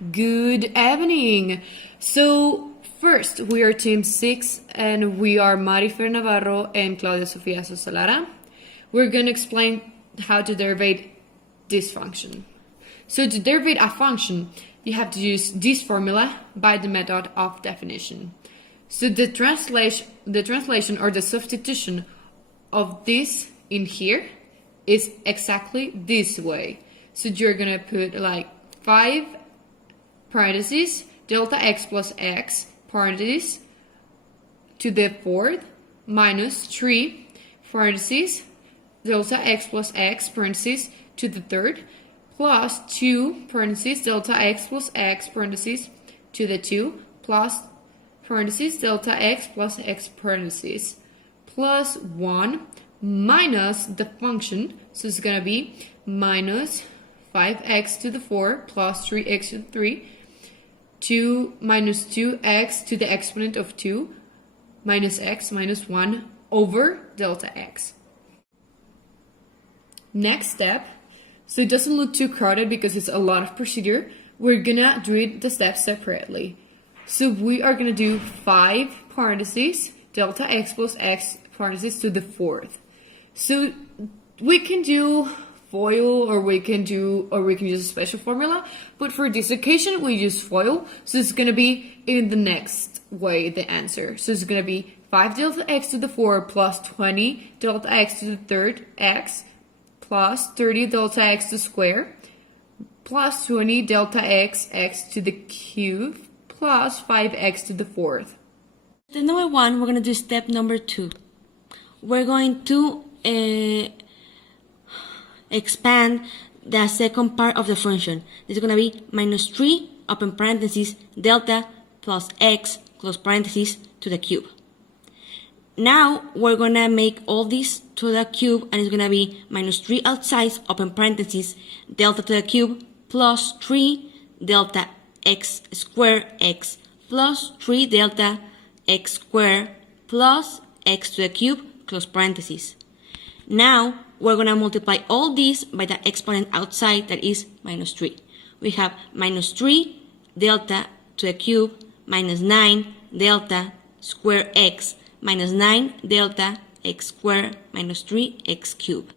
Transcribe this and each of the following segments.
Good evening. So first, we are Team 6 and we are Marifer Navarro and Claudia Sofia Sosalara. We're going to explain how to derivate this function. So to derivate a function, you have to use this formula by the method of definition. So the translation or the substitution of this in here is exactly this way. So you're going to put like 5 parentheses delta x plus x parentheses to the fourth minus 3 parentheses delta x plus x parentheses to the third plus 2 parentheses delta x plus x parentheses to the 2 plus parentheses delta x plus x parentheses plus 1 minus the function, so it's going to be minus 5x to the 4 plus 3x to the 3, 2 minus 2x to the exponent of 2 minus x minus 1 over delta x. Next step, so it doesn't look too crowded because it's a lot of procedure, we're gonna do it the steps separately. So we are gonna do 5 parentheses delta x plus x parentheses to the fourth. So we can do FOIL or we can use a special formula, but for this occasion we use FOIL, so it's gonna be in the next way the answer. So it's gonna be 5 delta x to the 4 plus 20 delta x to the third x plus 30 delta x to the square plus 20 delta x to the cube plus 5x to the fourth. Step number 1, we're going to do step number 2. We're going to expand the second part of the function. This is going to be minus 3, open parentheses, delta plus x, close parentheses, to the cube. Now we're going to make all this to the cube, and it's going to be minus 3 outside, open parentheses, delta to the cube, plus 3 delta x squared x plus 3 delta x squared plus x to the cube, close parentheses. Now we're going to multiply all this by the exponent outside, that is minus 3. We have minus 3 delta to the cube minus 9 delta square x minus 9 delta x squared minus 3x cubed.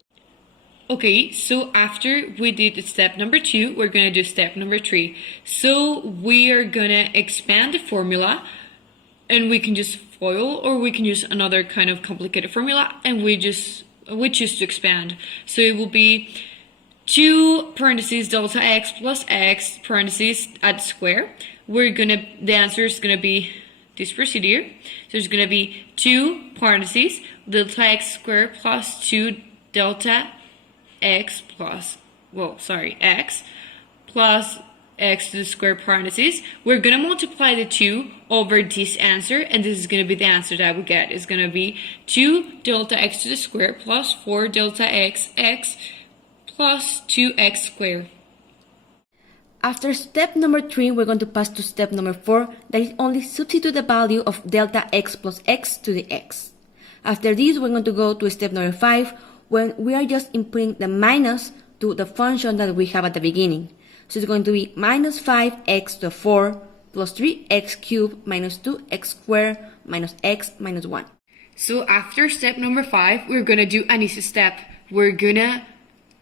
Okay, so after we did step number 2, we're going to do step number 3. So we are going to expand the formula, and we can just FOIL or we can use another kind of complicated formula, and we choose to expand. So it will be 2 parentheses delta x plus x parentheses at square. The answer is going to be this procedure. So it's going to be 2 parentheses delta x squared plus 2 delta x plus x to the square parentheses. We're going to multiply the 2 over this answer, and this is going to be the answer that we get. It's going to be 2 delta x to the square plus 4 delta x plus 2x squared. After step number 3, we're going to pass to step number 4, that is only substitute the value of delta x plus x to the x. After this, we're going to go to step number 5, when we are just inputting the minus to the function that we have at the beginning. So it's going to be minus 5x to the 4 plus 3x cubed minus 2x squared minus x minus 1. So after step number 5, we're going to do an easy step. We're going to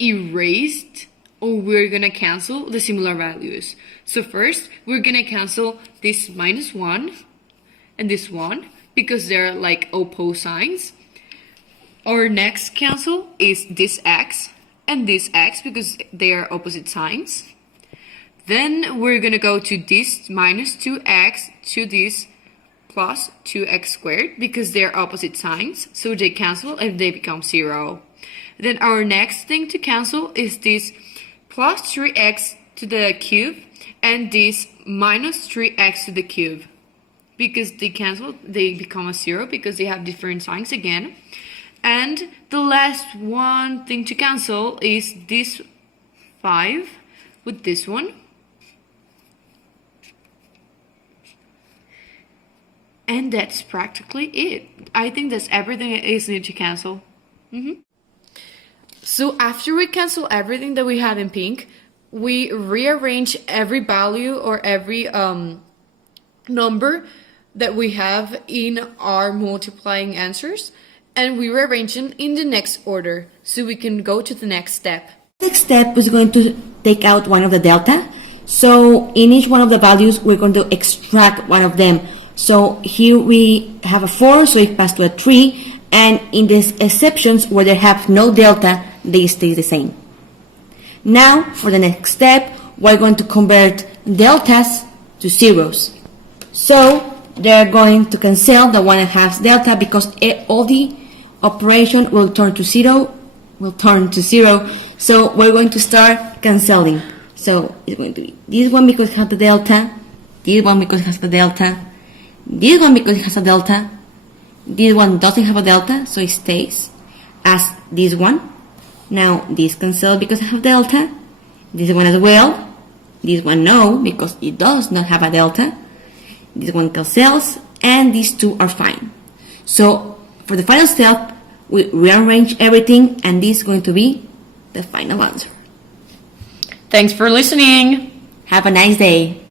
erase or we're going to cancel the similar values. So first, we're going to cancel this minus 1 and this 1 because they're like opposed signs. Our next cancel is this x and this x because they are opposite signs. Then we're going to go to this minus 2x to this plus 2x squared because they are opposite signs. So they cancel and they become 0. Then our next thing to cancel is this plus 3x to the cube and this minus 3x to the cube. Because they cancel, they become a 0 because they have different signs again. And the last one thing to cancel is this 5 with this one. And that's practically it. I think that's everything that is needed to cancel. So after we cancel everything that we have in pink, we rearrange every value or every number that we have in our multiplying answers, and we rearrange them in the next order so we can go to the next step. Next step is going to take out one of the delta. So in each one of the values, we're going to extract one of them. So here we have a 4, so it passed to a 3. And in these exceptions where they have no delta, they stay the same. Now, for the next step, we're going to convert deltas to zeros. So they're going to cancel the one that has delta because all the operation will turn to zero. So we're going to start canceling. So it's going to be this one because it has the delta, this one because it has the delta, this one because it has a delta, this one doesn't have a delta, so it stays as this one. Now this cancels because it has delta, this one as well, this one no because it does not have a delta, this one cancels, and these two are fine. So for the final step, we rearrange everything, and this is going to be the final answer. Thanks for listening. Have a nice day.